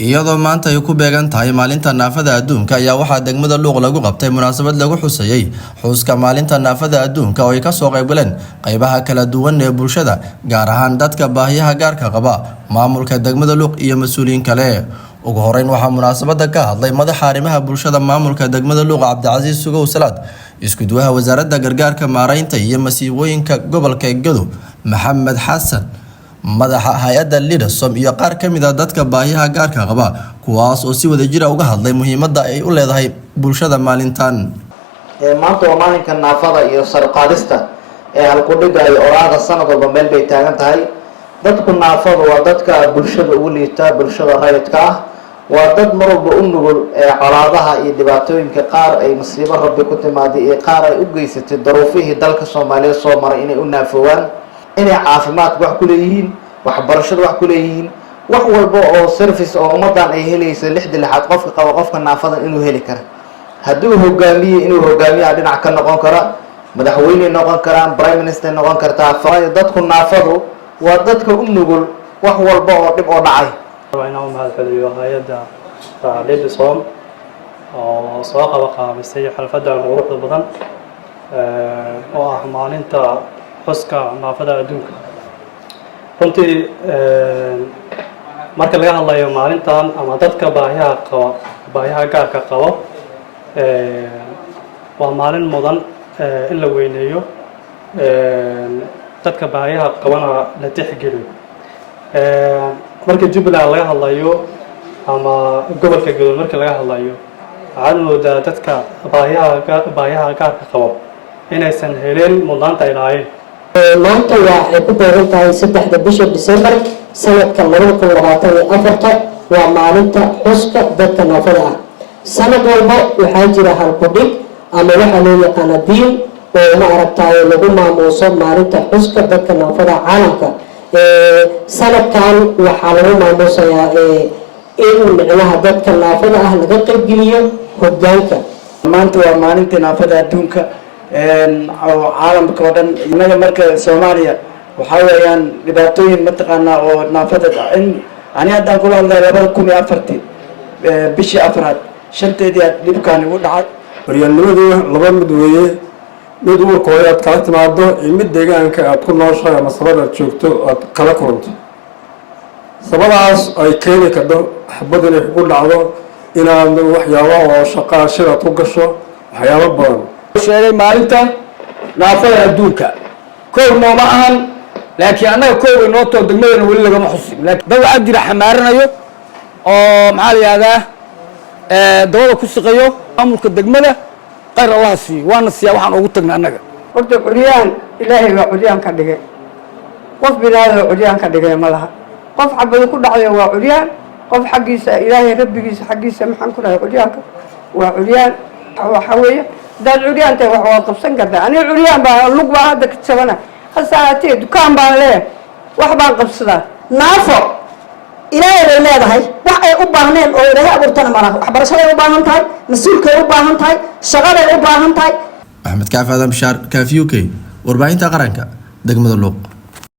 iyadoo maanta ay ku beegan tahay maalinta naafada adduunka ayaa waxaa degmada Luuq lagu qabtay munaasabad lagu xusayay xuska maalinta naafada adduunka oo ay ka soo qayb galeen qaybaha kala duwan ee bulshada gaar ahaan dadka baahiyaha gaarka qaba maamulka degmada Luuq iyo mas'uuliyiin kale ugu horeyn waxaa munaasabada ka hadlay madaxa arrimaha bulshada maamulka degmada Luuq Cabdicasiis Sugow Salaad isku duwaha wasaaradda gargaarka maareynta iyo masiibooyinka gobolka Gedo Maxamed Xasan madaxa hay'adda Leadership iyo qaar ka mid ah dadka baahiyaha gaarka qaba kuwaas oo si wada jir ah uga hadlay muhiimadda ay u leedahay bulshada maalintan maanta waa maalinka naafada iyo sarqaadista halku dhigay oraada sanad walba meel bay taagan tahay dadku naafada waa dadka bulshada ugu liita bulshada rayidka ah waa dad mar walba u nugul colaadaha iyo dhibaatooyinka qaar ay masiibo rabbi ku timaaday iyo qaar ay u geysatay daruufihii dalka Soomaaliya soo maray inay u naafowaan inay caafimaad wax ku leeyihiin waxbarashada wax ku leeyihiin wax walba oo service oo ummadan ay helayso lixaad qofka qaba qofka naafada inuu heli karo haddii hogaamiye inuu hogaamiye dhinac ka noqon kara madaxweyne noqon karaan prime minister noqon kartaa faayo dadku naafadu waa dadka u nugul wax walba oo dhib oo dhacay inaan mahadceliyo hay'adda Leadership oo soo qabanqaabisay xalfadda quruxda badan oo ah maalinta xuska naafada adduunka runtii marka laga hadlayo maalintan ama dadka baahiyaha gaarka qaba waa maalin mudan in la weyneeyo dadka baahiyaha qabana la tixgeliyo marka Jubbaland laga hadlayo ama gobolka Gedo marka laga hadlayo waxaan moodaa dadka baahiyaha gaarka qaba inaysan helin mudnaanta ay lahayn maanta waxay ku beegan tahay 3 bisha December sanadka 2024 waa maalinta xuska dadka naafada ah sanad walba waxaa jira hal qodib ama waxa loo yaqaan diin oo ma aragtay lagu maamuuso maalinta xuska dadka naafada caalamka sanadkan waxaa lagu maamuusayaa in micnaha dadka naafada ah laga qayb geliyo hoggaanka maanta waa maalinta naafada adduunka caalamka oo dhan inaga marka Soomaaliya waxa weeyaan dhibaatooyin mataqaana oo naafada in ani hadda ku hadlay 2004 bishii afraad shanteedii dhibkaan ugu dhacay baryaanimadu laba mid weeye mid uu kooyad kala timaado mid deegaanka aad ku nooshahay ama sabada joogto aad kala kulanto sabadaas ay keeni karto xabad inay ku dhacdo inaad waxyaabo oo shaqada ku gasho waxyaabo badan sheegay maalinta naafada adduunka koob nooma ahan laakiin anaga koob inoo too degmadana wali lagama xusin laakiin dad waxaa jira xamaaranayo oo maxaa la yidhahdaa dabada ku shaqeeyo maamulka degmada qayr Allah siiyo waana siyaa waxaan ugu tagnay annaga horta curyaan ilaahay waa curyaan ka dhigay qof binaadam curyaan ka dhigay ma laha qof xabad ku dhacay waa curyaan qof xaqiisa ilaahay rabbigiisa xaqiisa maxaan ku dhahay curyaanka waa curyaan waxa weeye dad curyaanta wax waa qabsan kartaa ani curyaan baa lug baa hadda ka jabana hasaatee dukaan baan leeyahay wax baan qabsadaa naafo ilaahay bay leedahay wax ay u baahneen oo ilaahay abuurtana malaha waxbarashaday u baahan tahay mas'uulkay u baahan tahay shaqaday u baahan tahay Axmed Kaafi Adam Bashar Kaafi UK warbaahinta qaranka degmada Luuq